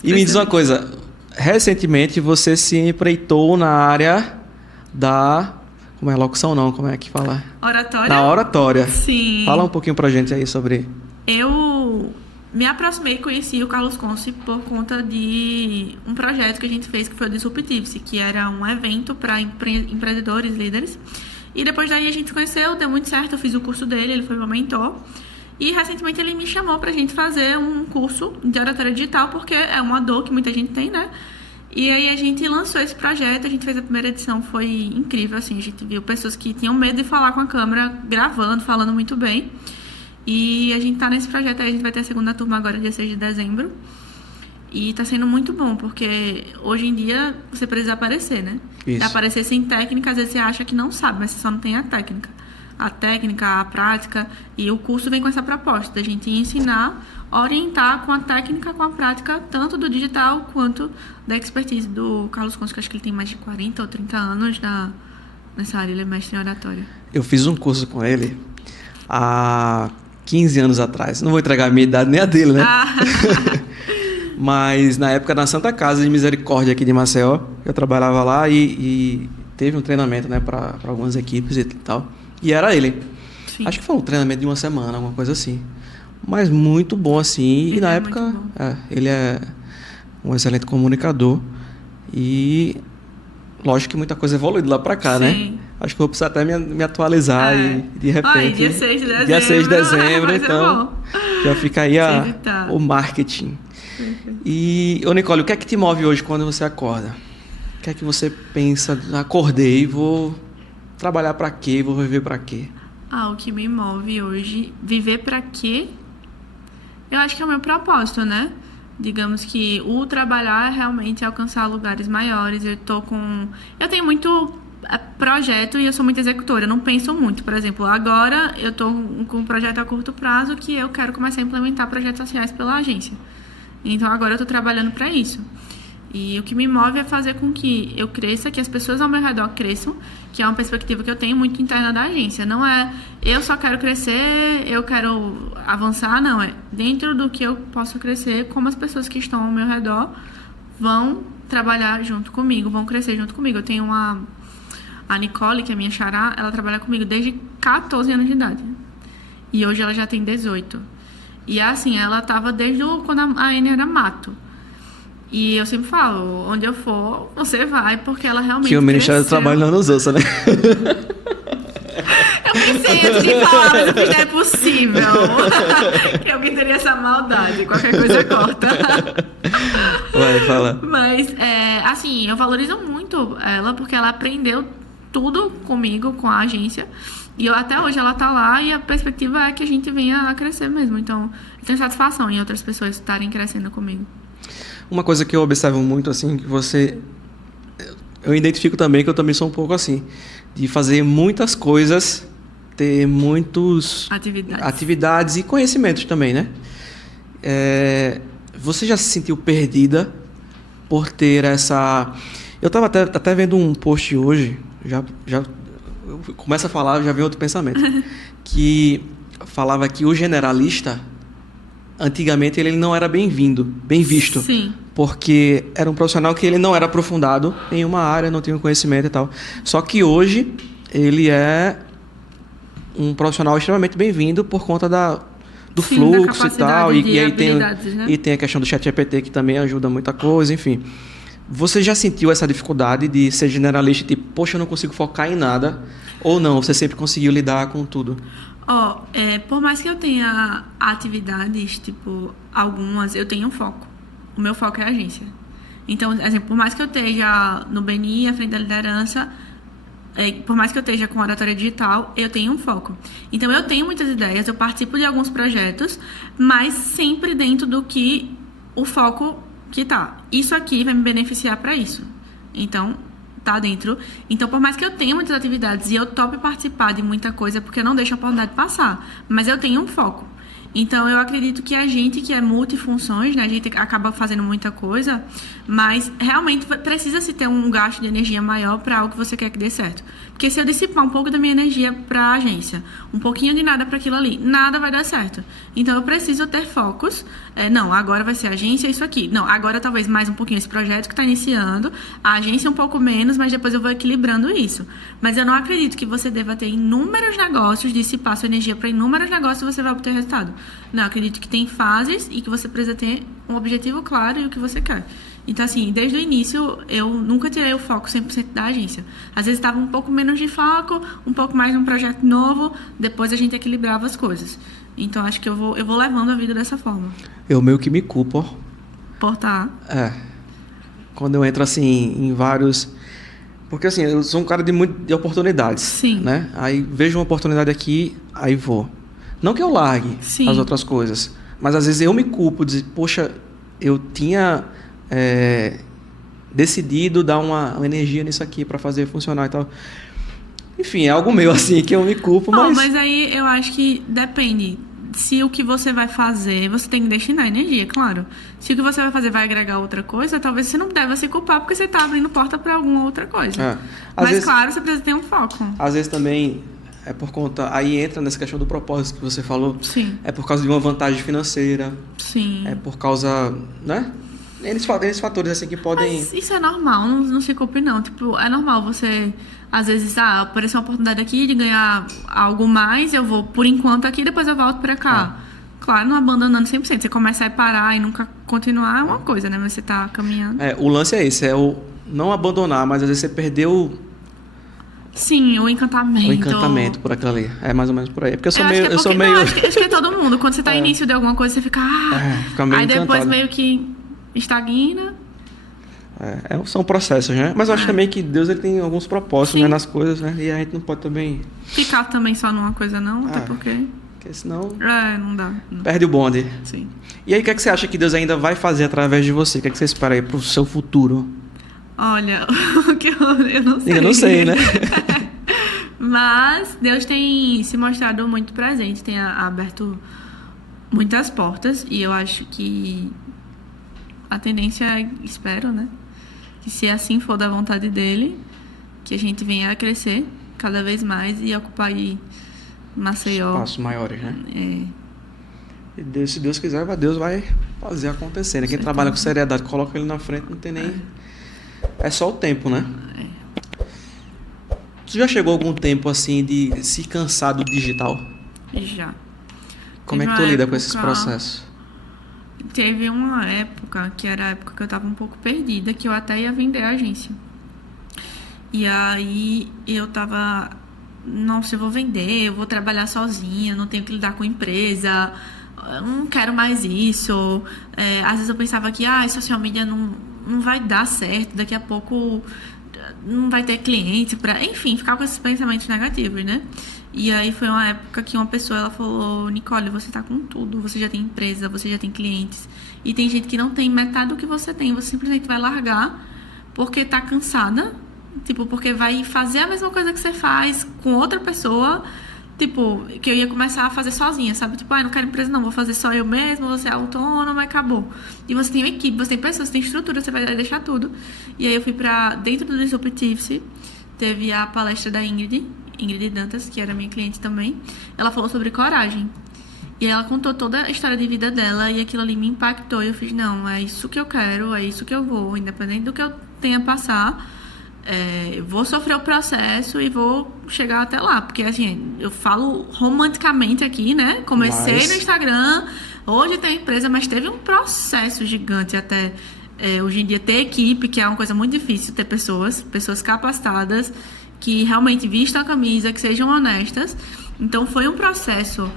E me diz uma coisa. Recentemente você se empreitou na área da... Como é? Locução não? Como é que fala? Oratória? Na oratória. Sim. Fala um pouquinho pra gente aí sobre... Eu me aproximei e conheci o Carlos Conce por conta de um projeto que a gente fez, que foi o Disruptive-se, que era um evento para empreendedores, líderes. E depois daí a gente se conheceu, deu muito certo, eu fiz o curso dele, ele foi meu mentor. E recentemente ele me chamou pra gente fazer um curso de oratória digital, porque é uma dor que muita gente tem, né? E aí a gente lançou esse projeto, a gente fez a primeira edição, foi incrível, assim, a gente viu pessoas que tinham medo de falar com a câmera, gravando, falando muito bem. E a gente tá nesse projeto aí, a gente vai ter a segunda turma agora, dia 6 de dezembro. E tá sendo muito bom, porque hoje em dia você precisa aparecer, né? Isso. Aparecer sem técnica, às vezes você acha que não sabe, mas você só não tem a técnica. A técnica, a prática, e o curso vem com essa proposta, da gente ensinar, orientar com a técnica, com a prática, tanto do digital quanto da expertise do Carlos Conce, que acho que ele tem mais de 40 ou 30 anos nessa área, ele é mestre em oratória. Eu fiz um curso com ele há 15 anos atrás. Não vou entregar a minha idade nem a dele, né? Mas na época na Santa Casa de Misericórdia aqui de Maceió, eu trabalhava lá e teve um treinamento, né, para algumas equipes e tal. E era ele. Sim. Acho que foi um treinamento de uma semana, alguma coisa assim. Mas muito bom assim. Ele e na época ele é um excelente comunicador. E lógico que muita coisa evoluiu de lá para cá, né? Acho que vou precisar até me atualizar e de repente... dia 6 de dezembro. Dia 6 de dezembro, então já fica aí o marketing. E, Nicole, o que é que te move hoje quando você acorda? O que é que você pensa? Acordei, vou trabalhar pra quê? Vou viver pra quê? O que me move hoje, viver pra quê? Eu acho que é o meu propósito, né? Digamos que o trabalhar é realmente alcançar lugares maiores. Eu tenho muito projeto e eu sou muito executora, eu não penso muito. Por exemplo, agora eu tô com um projeto a curto prazo que eu quero começar a implementar projetos sociais pela agência. Então agora eu estou trabalhando para isso. E o que me move é fazer com que eu cresça, que as pessoas ao meu redor cresçam, que é uma perspectiva que eu tenho muito interna da agência. Não é eu só quero crescer, eu quero avançar, não. É dentro do que eu posso crescer, como as pessoas que estão ao meu redor vão trabalhar junto comigo, vão crescer junto comigo. Eu tenho a Nicole, que é minha xará, ela trabalha comigo desde 14 anos de idade. E hoje ela já tem 18. E assim, ela tava desde quando a Eni era mato. E eu sempre falo, onde eu for, você vai, porque ela realmente que o Ministério do Trabalho não nos ouça, né? Eu pensei antes de falar, mas eu fiz, não é possível. Que alguém teria essa maldade, qualquer coisa corta. Vai, fala. Mas, assim, eu valorizo muito ela, porque ela aprendeu tudo comigo, com a agência. E até hoje ela tá lá e a perspectiva é que a gente venha a crescer mesmo. Então, eu tenho satisfação em outras pessoas estarem crescendo comigo. Uma coisa que eu observo muito, assim, que você eu identifico também que eu também sou um pouco assim, de fazer muitas coisas, ter muitos atividades e conhecimentos também, né? Você já se sentiu perdida por ter essa... Eu estava até vendo um post hoje, já eu começo a falar, já vem outro pensamento, que falava que o generalista, antigamente, ele não era bem visto. Sim. Porque era um profissional que ele não era aprofundado em uma área, não tinha um conhecimento e tal. Só que hoje, ele é um profissional extremamente bem-vindo por conta do fluxo e tal. E aí tem a questão do ChatGPT, que também ajuda muita coisa, enfim. Você já sentiu essa dificuldade de ser generalista, tipo, poxa, eu não consigo focar em nada? Ou não, você sempre conseguiu lidar com tudo? Por mais que eu tenha atividades, tipo, algumas, eu tenho um foco. O meu foco é a agência. Então, exemplo, por mais que eu esteja no BNI, à frente da liderança, por mais que eu esteja com oratória digital, eu tenho um foco. Então, eu tenho muitas ideias, eu participo de alguns projetos, mas sempre dentro do que o foco que tá. Isso aqui vai me beneficiar para isso. Então, tá dentro. Então, por mais que eu tenha muitas atividades e eu tope participar de muita coisa, porque eu não deixo a oportunidade passar, mas eu tenho um foco. Então, eu acredito que a gente que é multifunções, né, a gente acaba fazendo muita coisa, mas realmente precisa se ter um gasto de energia maior para algo que você quer que dê certo. Porque se eu dissipar um pouco da minha energia para a agência, um pouquinho de nada para aquilo ali, nada vai dar certo. Então, eu preciso ter focos. Não, agora vai ser a agência, isso aqui. Não, agora talvez mais um pouquinho esse projeto que está iniciando, a agência um pouco menos, mas depois eu vou equilibrando isso. Mas eu não acredito que você deva ter inúmeros negócios, dissipar sua energia para inúmeros negócios e você vai obter resultado. Não, eu acredito que tem fases e que você precisa ter um objetivo claro e o que você quer. Então, assim, desde o início, eu nunca tirei o foco 100% da agência. Às vezes estava um pouco menos de foco, um pouco mais num projeto novo, depois a gente equilibrava as coisas. Então, acho que eu vou levando a vida dessa forma. Eu meio que me culpo. Por tá. Quando eu entro, assim, em vários... Porque, assim, eu sou um cara de oportunidades. Sim. Né? Aí vejo uma oportunidade aqui, aí vou. Não que eu largue as outras coisas, mas às vezes eu me culpo, dizer, poxa, eu tinha decidido dar uma energia nisso aqui para fazer funcionar e tal. Enfim, é algo meu assim que eu me culpo, mas aí eu acho que depende. Se o que você vai fazer, você tem que destinar energia, claro. Se o que você vai fazer vai agregar outra coisa, talvez você não deva se culpar porque você está abrindo porta para alguma outra coisa. Mas vezes, claro, você precisa ter um foco. Às vezes também é por conta... Aí entra nessa questão do propósito que você falou. Sim. É por causa de uma vantagem financeira. Sim. É por causa... né? Eles fatores assim que podem... Mas isso é normal, não se culpe não. Tipo, é normal você... Às vezes, apareceu uma oportunidade aqui de ganhar algo mais, eu vou por enquanto aqui, depois eu volto pra cá. Claro, não abandonando 100%. Você começar a parar e nunca continuar é uma coisa, né? Mas você tá caminhando. O lance é esse, é o não abandonar, mas às vezes você perdeu... Sim, o encantamento. O encantamento por aquilo ali. É mais ou menos por aí. Porque eu sou acho meio... Acho que é todo mundo. Quando você tá início de alguma coisa, você fica... fica meio aí encantado. Depois meio que estagna. São processos, né? Mas eu acho também que Deus ele tem alguns propósitos, né, nas coisas, né? E a gente não pode também... Ficar também só numa coisa não, até porque... Porque senão... não dá. Perde o bonde. Sim. E aí, o que é que você acha que Deus ainda vai fazer através de você? O que é que você espera aí pro seu futuro? Olha, o que eu não sei. Eu não sei, né? Mas Deus tem se mostrado muito presente, tem aberto muitas portas e eu acho que a tendência, espero, né? Que se assim for da vontade dele, que a gente venha a crescer cada vez mais e ocupar aí Maceió. Espaços maiores, né? E Deus, se Deus quiser, Deus vai fazer acontecer, né? Quem trabalha com seriedade, coloca ele na frente, não tem nem... É só o tempo, né? Você já chegou algum tempo, assim, de se cansar do digital? Já. Como é que tu lida com esses processos? Teve uma época, que era a época que eu tava um pouco perdida, que eu até ia vender a agência. E aí eu tava... Nossa, eu vou vender, eu vou trabalhar sozinha, não tenho que lidar com empresa, eu não quero mais isso. Às vezes eu pensava que social media não vai dar certo, daqui a pouco não vai ter cliente para, enfim, ficar com esses pensamentos negativos, né? E aí foi uma época que uma pessoa, ela falou: Nicole, você tá com tudo, você já tem empresa, você já tem clientes, e tem gente que não tem metade do que você tem, você simplesmente vai largar porque tá cansada Tipo, porque vai fazer a mesma coisa que você faz com outra pessoa, tipo, que eu ia começar a fazer sozinha, sabe? Tipo, não quero empresa não, vou fazer só eu mesma, vou ser autônoma e acabou. E você tem uma equipe, você tem pessoas, você tem estrutura, você vai deixar tudo. E aí eu fui pra dentro do Disruptive, teve a palestra da Ingrid Dantas, que era minha cliente também. Ela falou sobre coragem. E ela contou toda a história de vida dela e aquilo ali me impactou. E eu fiz, não, é isso que eu quero, é isso que eu vou, independente do que eu tenha a passar. Vou sofrer o processo e vou chegar até lá. Porque, assim, eu falo romanticamente aqui, né? Comecei no Instagram, hoje tem empresa, mas teve um processo gigante até hoje em dia ter equipe, que é uma coisa muito difícil, ter pessoas capacitadas, que realmente vistam a camisa, que sejam honestas. Então, foi um processo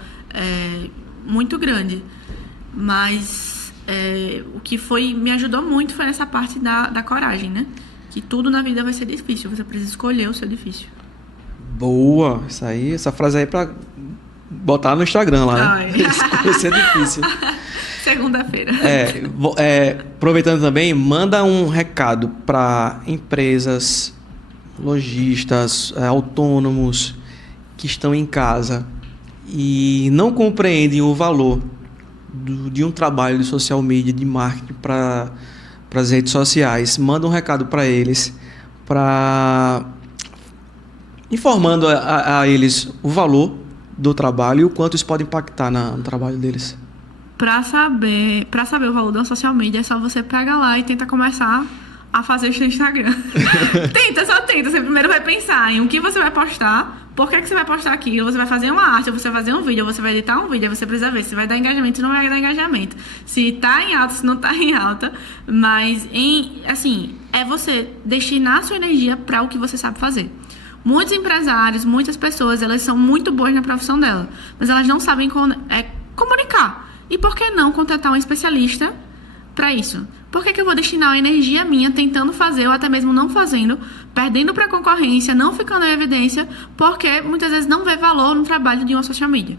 muito grande. Mas o que me ajudou muito foi nessa parte da coragem, né? Que tudo na vida vai ser difícil, você precisa escolher o seu difícil. Boa, essa frase aí é pra botar no Instagram lá, né? Vai ser difícil. Segunda-feira. Aproveitando também, manda um recado para empresas, lojistas, autônomos que estão em casa e não compreendem o valor de um trabalho de social media, de marketing para as redes sociais. Manda um recado para eles, informando a eles o valor do trabalho e o quanto isso pode impactar no trabalho deles. Para saber o valor da social media, é só você pegar lá e tenta começar a fazer o seu Instagram. Só tenta. Você primeiro vai pensar em o que você vai postar, por que você vai postar aquilo, você vai fazer uma arte, ou você vai fazer um vídeo, ou você vai editar um vídeo, aí você precisa ver se vai dar engajamento, se não vai dar engajamento, se tá em alta, se não tá em alta, mas é você destinar a sua energia para o que você sabe fazer. Muitos empresários, muitas pessoas, elas são muito boas na profissão dela, mas elas não sabem comunicar. E por que não contratar um especialista para isso? Por que eu vou destinar a energia minha tentando fazer ou até mesmo não fazendo, perdendo para a concorrência, não ficando em evidência, porque muitas vezes não vê valor no trabalho de uma social media?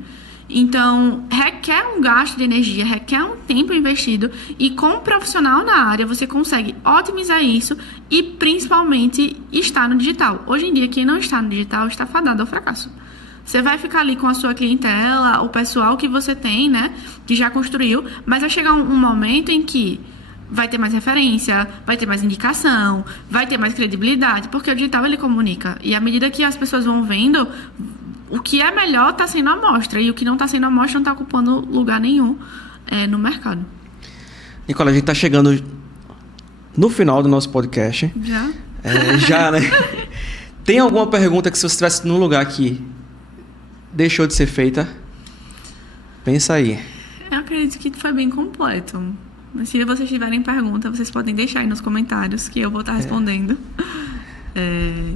Então, requer um gasto de energia, requer um tempo investido e com um profissional na área você consegue otimizar isso e principalmente estar no digital. Hoje em dia, quem não está no digital está fadado ao fracasso. Você vai ficar ali com a sua clientela, o pessoal que você tem, né, que já construiu, mas vai chegar um momento em que vai ter mais referência, vai ter mais indicação, vai ter mais credibilidade, porque o digital ele comunica. E à medida que as pessoas vão vendo, o que é melhor está sendo amostra, e o que não está sendo amostra não está ocupando lugar nenhum no mercado. Nicola, a gente está chegando no final do nosso podcast. Já? Já, né? Tem alguma pergunta que se você estivesse num lugar que deixou de ser feita? Pensa aí. Eu acredito que foi bem completo. Mas se vocês tiverem pergunta, vocês podem deixar aí nos comentários que eu vou estar respondendo.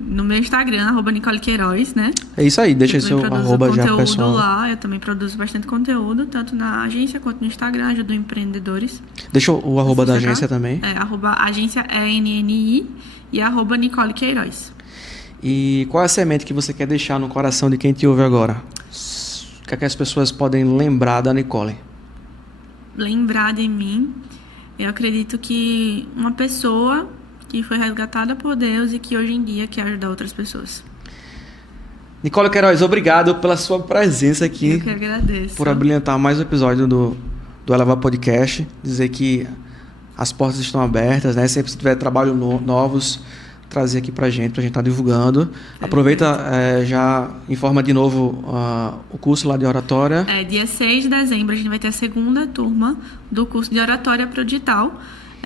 No meu Instagram, @NicoleQueiroz, né? É isso aí, deixa seu arroba já, pessoal. Lá, eu também produzo bastante conteúdo, tanto na agência quanto no Instagram, ajudo empreendedores. Deixa o arroba da agência também. @agência ENNI e @Nicole Queiroz. E qual é a semente que você quer deixar no coração de quem te ouve agora? O que é que as pessoas podem lembrar da Nicole? Lembrar de mim, eu acredito que uma pessoa que foi resgatada por Deus e que hoje em dia quer ajudar outras pessoas. Nicole Queiroz, obrigado pela sua presença aqui. Eu que agradeço. Por abrilhantar mais um episódio do Elevar Podcast. Dizer que as portas estão abertas, né? Sempre se tiver trabalho novos, trazer aqui pra gente estar divulgando. Aproveita, já informa de novo o curso lá de oratória. Dia 6 de dezembro a gente vai ter a segunda turma do curso de oratória para o digital.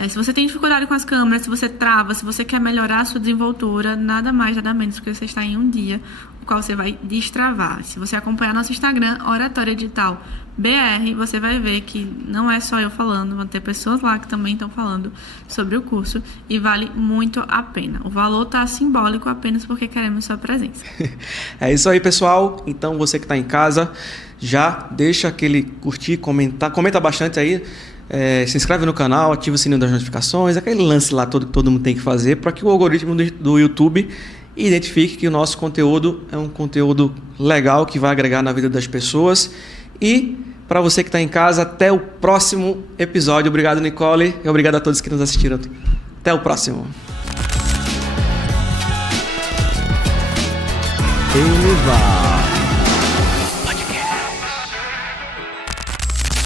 Se você tem dificuldade com as câmeras, se você trava, se você quer melhorar a sua desenvoltura, nada mais, nada menos, porque você está em um dia, o qual você vai destravar. Se você acompanhar nosso Instagram, Oratória Digital BR, você vai ver que não é só eu falando, vão ter pessoas lá que também estão falando sobre o curso e vale muito a pena. O valor está simbólico apenas porque queremos sua presença. É isso aí, pessoal. Então, você que está em casa, já deixa aquele curtir, comenta bastante aí. Se inscreve no canal, ativa o sininho das notificações, aquele lance lá todo que todo mundo tem que fazer para que o algoritmo do YouTube identifique que o nosso conteúdo é um conteúdo legal que vai agregar na vida das pessoas. E para você que está em casa, até o próximo episódio. Obrigado, Nicole, e obrigado a todos que nos assistiram. Até o próximo. Elevar.